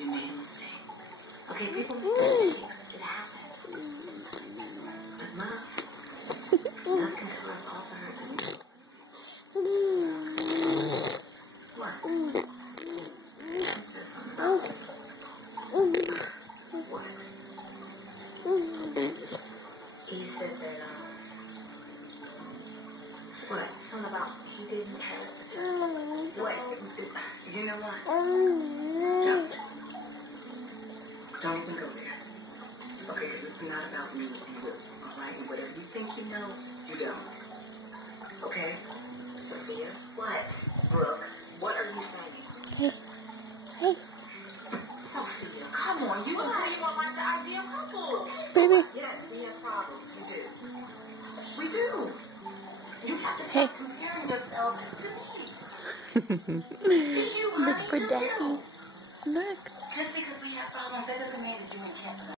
You made a mistake. Okay, people make mistakes. It happens. But not until I've offered her to what? What? He said that, what? Something about he didn't have what? You know what? Don't even go there. Okay, because it's not about me and you. Alright? And whatever you think you know, you don't. Okay? Sophia? What? Brooke? What are you saying? Sophia, come on. You and I are like the ideal couple. Baby. Yes, we have problems. We do. We do. You have to Hey. stop comparing yourself to me. Look for Daddy. Look. Just because we have problems, that doesn't mean that you can't